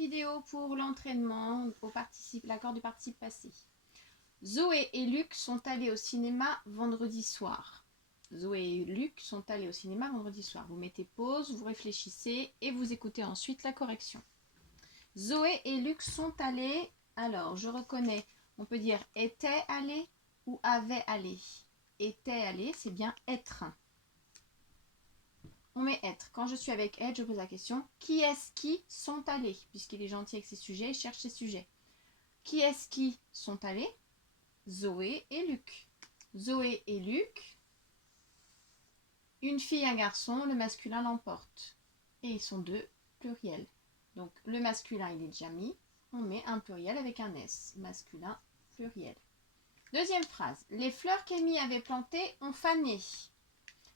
vidéo pour l'entraînement au l'accord du participe passé. Zoé et Luc sont allés au cinéma vendredi soir. Zoé et Luc sont allés au cinéma vendredi soir. Vous mettez pause, vous réfléchissez et vous écoutez ensuite la correction. Zoé et Luc sont allés, alors je reconnais, on peut dire étaient allés ou avaient allé. Étaient allés, c'est bien être. On met être. Quand je suis avec être, je pose la question qui est-ce qui sont allés? Puisqu'il est gentil avec ses sujets, il cherche ses sujets. Qui est-ce qui sont allés? Zoé et Luc. Zoé et Luc. Une fille, un garçon, le masculin l'emporte. Et ils sont deux pluriels. Donc le masculin, il est déjà mis. On met un pluriel avec un S. Masculin, pluriel. Deuxième phrase. Les fleurs qu'Amy avait plantées ont fané.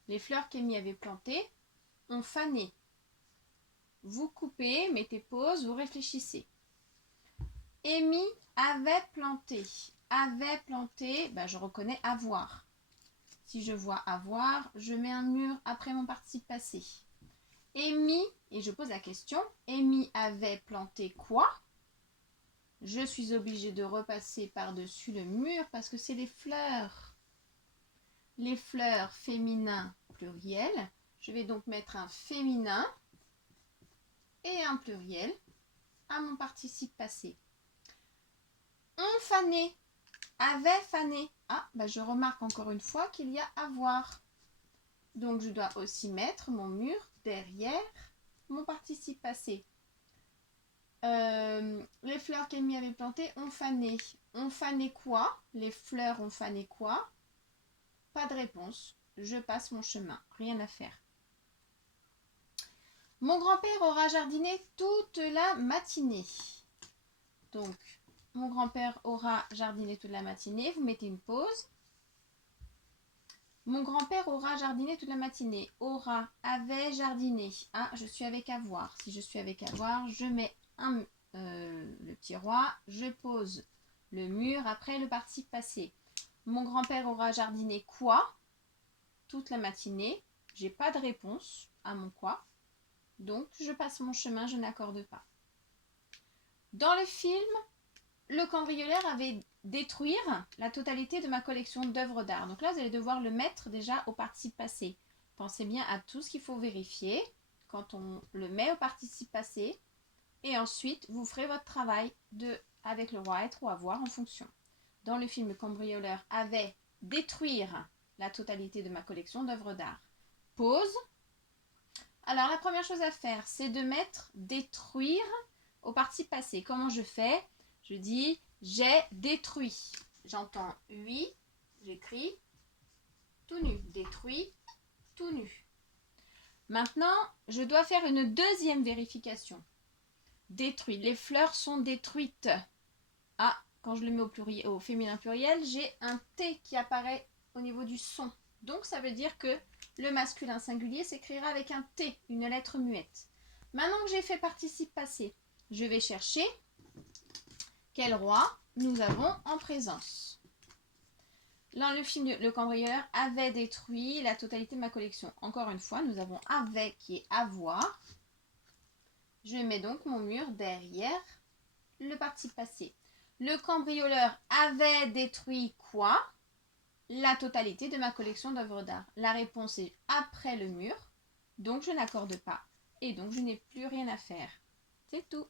Les fleurs qu'Amy avait plantées ont fané. Vous coupez, mettez pause, vous réfléchissez. Amy avait planté. Avait planté, je reconnais avoir. Si je vois avoir, je mets un mur après mon participe passé. Amy, et je pose la question, Amy avait planté quoi? Je suis obligée de repasser par-dessus le mur parce que c'est les fleurs. Les fleurs féminin pluriel. Je vais donc mettre un féminin et un pluriel à mon participe passé. On fané, avait fané. Ah, je remarque encore une fois qu'il y a avoir. Donc je dois aussi mettre mon mur derrière mon participe passé. Les fleurs qu'Amy avait plantées ont fané. On fané quoi? Les fleurs ont fané quoi? Pas de réponse. Je passe mon chemin. Rien à faire. Mon grand-père aura jardiné toute la matinée. Donc, mon grand-père aura jardiné toute la matinée. Vous mettez une pause. Mon grand-père aura jardiné toute la matinée. Aura, avait jardiné. Ah, je suis avec avoir. Si je suis avec avoir, je mets le petit roi. Je pose le mur après le participe passé. Mon grand-père aura jardiné quoi? Toute la matinée. J'ai pas de réponse à mon quoi. Donc, je passe mon chemin, je n'accorde pas. Dans le film, le cambrioleur avait détruire la totalité de ma collection d'œuvres d'art. Donc là, vous allez devoir le mettre déjà au participe passé. Pensez bien à tout ce qu'il faut vérifier quand on le met au participe passé. Et ensuite, vous ferez votre travail avec le roi être ou avoir en fonction. Dans le film, le cambrioleur avait détruire la totalité de ma collection d'œuvres d'art. Pause. Alors, la première chose à faire, c'est de mettre détruire au participe passé. Comment je fais? Je dis j'ai détruit. J'entends oui, j'écris tout nu. Détruit, tout nu. Maintenant, je dois faire une deuxième vérification. Détruit. Les fleurs sont détruites. Ah, quand je le mets au féminin pluriel, j'ai un T qui apparaît au niveau du son. Donc, ça veut dire que le masculin singulier s'écrira avec un T, une lettre muette. Maintenant que j'ai fait participe passé, je vais chercher quel roi nous avons en présence. Dans le film, le cambrioleur avait détruit la totalité de ma collection. Encore une fois, nous avons avait qui est avoir. Je mets donc mon mur derrière le participe passé. Le cambrioleur avait détruit quoi? La totalité de ma collection d'œuvres d'art. La réponse est après le mur, donc je n'accorde pas. Et donc je n'ai plus rien à faire. C'est tout.